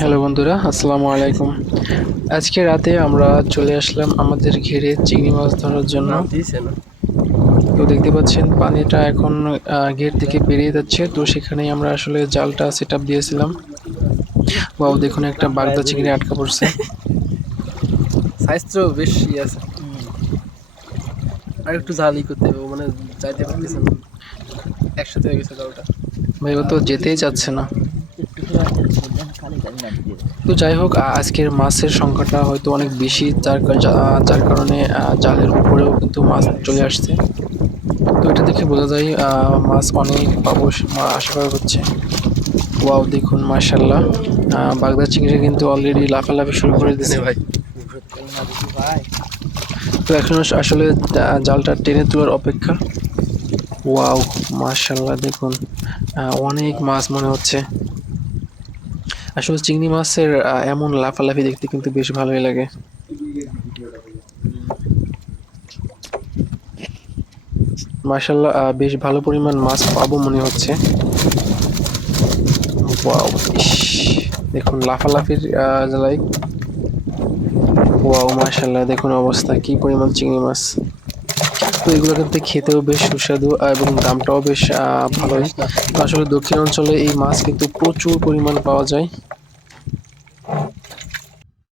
Hello বন্ধুরা, আসসালামু আলাইকুম। আজকে রাতে আমরা চলে আসলাম আমাদের ঘেরে চিংড়ি মাছ ধরার জন্য। তো দেখতে পাচ্ছেন পানিটা এখন ঘের থেকে বেরিয়ে যাচ্ছে, তো সেখানেই আমরা আসলে জালটা সেট আপ দিয়েছিলাম। বাও, দেখুন একটা বাগদা চিংড়ি আটকা পড়ছে। সাইজ তো বেশি আছে, আর একটু জালি করতে হবে, মানে যাইতে পারতেছে না, একসাথে হয়ে গেছে জালটা। ভাই, ও তো যেতেই চাচ্ছে না। তো যাই হোক, আজকের মাছের সংখ্যাটা হয়তো অনেক বেশি, যার কারণে জালের উপরেও কিন্তু মাছ চলে আসছে। তো এটা দেখে বোঝা যায় মাছ অনেক পাবো আশা করা হচ্ছে। ওয়াও, দেখুন মাশাআল্লাহ, বাগদা চিংড়ি কিন্তু অলরেডি লাফালাফি শুরু করে দিয়েছে ভাই, তো এখন আসলে জালটা টেনে তোলার অপেক্ষা। ওয়াও, মাশাআল্লাহ, দেখুন অনেক মাছ মনে হচ্ছে। আসলে চিংড়ি মাছের এমন লাফালাফি দেখতে কিন্তু বেশ ভালোই লাগে। মাশাআল্লাহ, বেশ ভালো পরিমাণ মাছ পাবো মনে হচ্ছে। ওয়াও, ইস, দেখুন লাফালাফির জ্বালাই। ওয়াও, মাশাআল্লাহ, দেখুন অবস্থা, কি পরিমাণ চিংড়ি মাছ। তো এগুলো কিন্তু খেতেও বেশ সুস্বাদু এবং দামটাও বেশ ভালোই। তো আসলে দক্ষিণ অঞ্চলে এই মাছ কিন্তু প্রচুর পরিমাণ পাওয়া যায়।